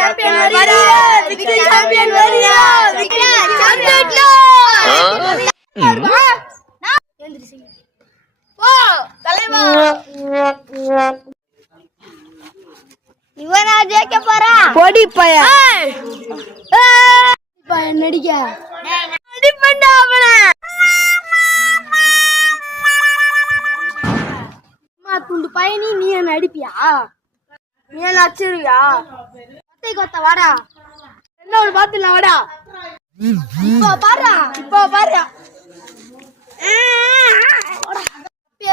champion வரியா victory champion வரியா victory champion எந்திரிங்க போ தலைவா இவனா ஜெயிக்க போறா பொடி பையா பையன் நடிக்க அடி பண்ணா அவன அம்மா துண்டு பையனி நீ என்ன அடிப்பியா நீ என்ன அடிச்சிருவியா கொத்தை கொத்த வாடா என்ன ஒரு பாத்துல வாடா இப்போ பாரு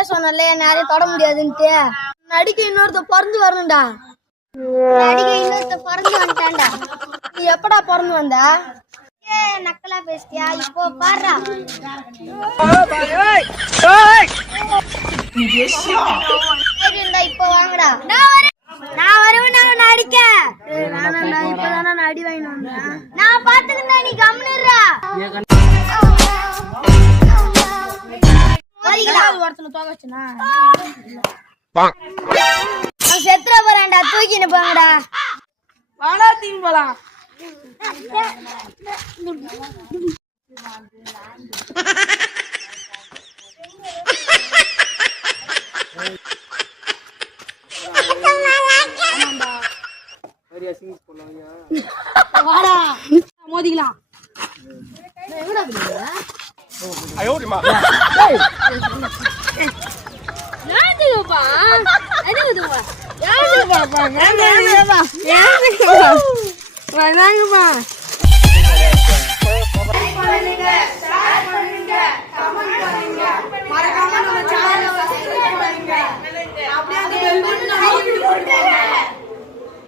சொன்னல யாரையும் தொட முடியாதுன்ட்டு நடிக்க இன்னொருத்த பிறந்து வரணும்டா நடிக்க இன்னொருத்த பிறந்து வந்துட்டான்டா நீ எப்படா பிறந்து வந்த நக்கலா பேசிட்டியா இப்போ பாரு இப்போ வாங்கடா நான் வருவேன் நான் அடிக்க வேணாம்டா இப்பதானே நான் அடி வாங்கிட்டு வந்தேன் நான் பாத்துக்கிட்டேன் நீ கம்முனுறா ஒருத்தனை தோக வச்சுனா செத்துற போறான்டா தூக்கின்னு போங்கடா வாடா தீம் போலாம் வாடா மோதிக்கலாம் எங்கடா போறீங்க ஐயோ அம்மா யாருதுப்பா அடிவுதுப்பா யாருதுப்பா யாருதுப்பா வணங்கப்பா பண்ணுங்க ஷேர் பண்ணுங்க கமெண்ட் பண்ணுங்க மறக்காம நம்ம சேனலை சப்ஸ்கிரைப் பண்ணுங்க அப்படியே அந்த பெல் பட்டனை அழுத்தி போடுங்க